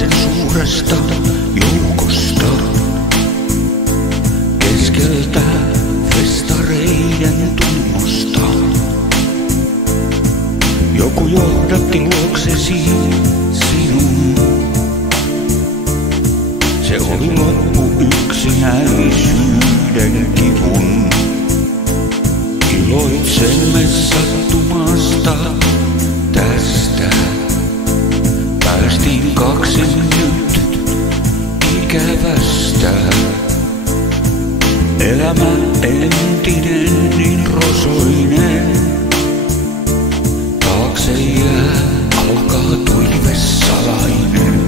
sen suuresta joukosta. Keskeltä festareiden tunnosta. Joku johdatti luoksesi sinun. Se oli loppu yksinäisyyden kivun. Iloitsemme sattumasta tästä. Päästiin kaksi nyt ikävästä. Elämä entinen niin rosoinen. Taakse jää, alkaa toive salainen.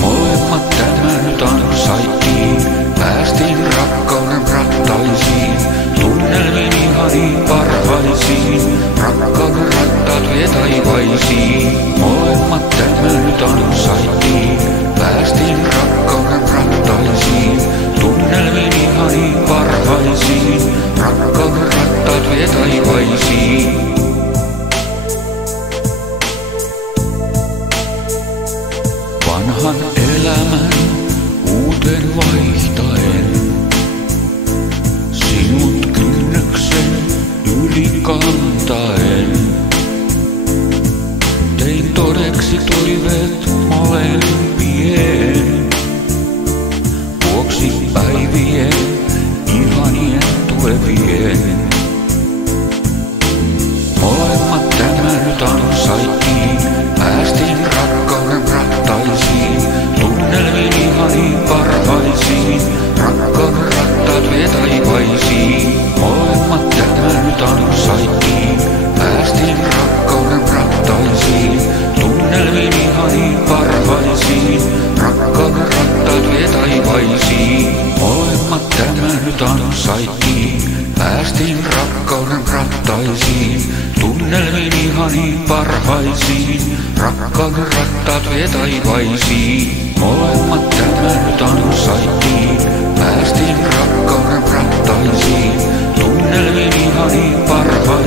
Molemmat tämän ansaittiin. Päästiin rakkauden rattaisiin. Tunnelmiin ihaniin parhaisiin. Rakkauden rattaat vie taivaisiin. Molemmat tämän nyt ansaittiin. Päästiin rakkauden rattaisiin. Tunnelmiin ihaniin parhaisiin. Rakkauden rattaat vie taivaisiin. Vanhan elämän uuteen vaihtaen. Sinut kynnyksen yli kantaen. Tein todeksi toiveet molempien. Vuoksi päivien, ihanien tulevien. Molemmat tämän nyt ansaittiin. Päästiin rakkauden rattaisiin. Tunnelmiin ihaniin parhaisiin. Rakkauden rattaat vie taivaisiin. Molemmat tämän nyt ansaittiin. Päästiin rakkauden rattaisiin. Tunnelmiin ihaniin parhaisiin. Rakkauden rattaat vie taivaisiin. Molemmat tämän nyt ansaittiin. Päästiin rakkauden rattaisiin. Tunnelmiin ihaniin parhaisiin. Rakkauden rattaat vie taivaisiin. Molemmat tämän nyt ansaittiin. Päästiin rakkauden rattaisiin. Tunnelmiin ihaniin parhaisiin.